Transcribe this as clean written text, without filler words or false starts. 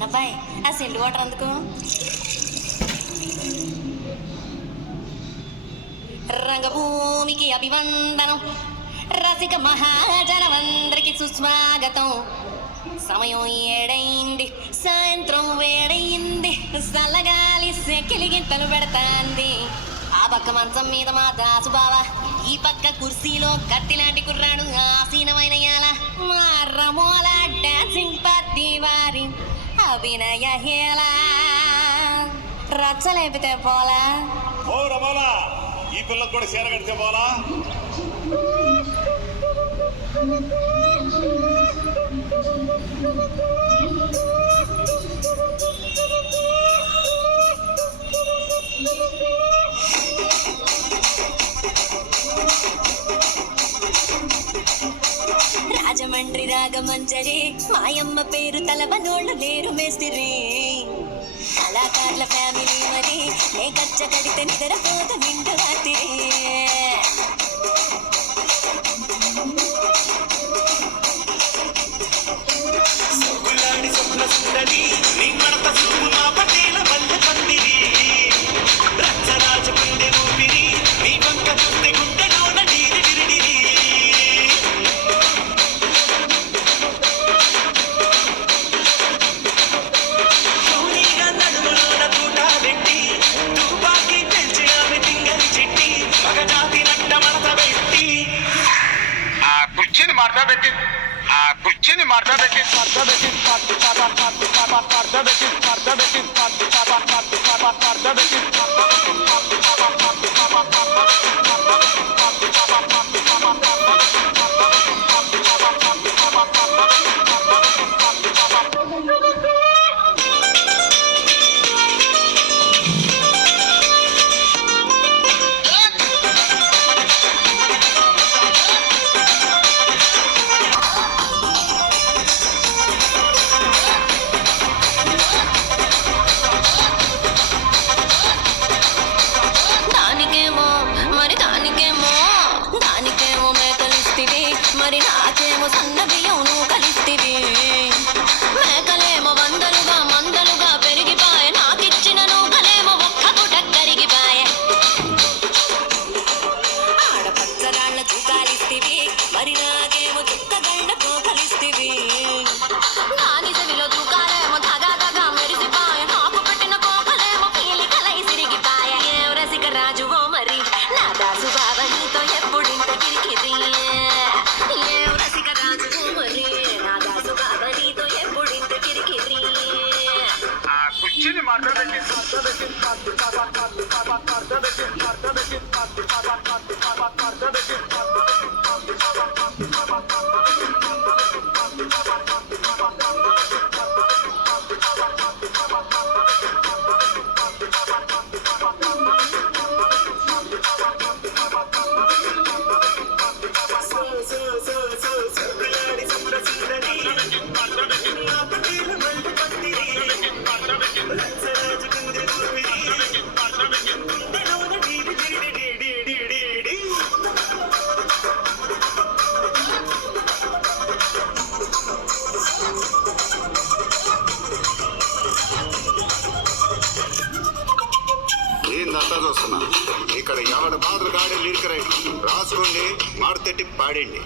చిన్నబ్బాయి ఆ cell water అందుకు. రంగభూమికి అభివందనం, రసిక మహాజనమందరికి సుస్వాగతం. సమయం 7 సాయంత్రం వేడయింది, చల్లగాలి సెకిలిగింతలు పెడతాంది. ఆ పక్క మంచం మీద మా దాసు బావ, ఈ పక్క కుర్సీలో కత్తిలాంటి కుర్రాడు ఆసీనమైన యాల. మా రమోల డాన్సింగ్ పార్టీ వారి అభినయ హేళ. రచ్చలేపితే పోలా. ఓ రమోలా, ఈ పిల్లకు కూడా చీర కడితే పోలా. రాజమండ్రి రాగమంజరి, మాయమ్మ పేరు తలవనోళ్ళు లేరు మేస్తిరి. కళాకారుల ఫ్యామిలీ మరి, నే కచ్చ కడితే నిద్రపోత నిండు రాత్రి. కుర్చీని మార్చబెట్టి మరి నాకేమో సన్న బియ్యం నువ్వు కలిస్తివి. మేకలేమో వందలుగా మందలుగా పెరిగిపాయ, నాకిచ్చిన నూకలేమో ఒక్క పూట కరిగిపాయ. ఆడపచ్చరాళ్ళ తూకాలిస్తివి, మరి నాకేమో చుక్కగండ కోకలిస్తివి. నాని చెవిలో తూకాలేమో దగా దగా మెరిసిపాయ, నాకు పెట్టిన కోకలేమో పీలికలై సిరిగిపాయ. ఏం రసిక రాజువో మరి నా దాసు బావ, నీతో ఎప్పుడింత కిరికిరి. కుర్చీని మార్చబెట్టి చూస్తున్నా. ఇక్కడ ఎవరి బాధలు గాడి లిరిక్ రైట్ రాసుకోండి, మాడతెట్టి పాడండి.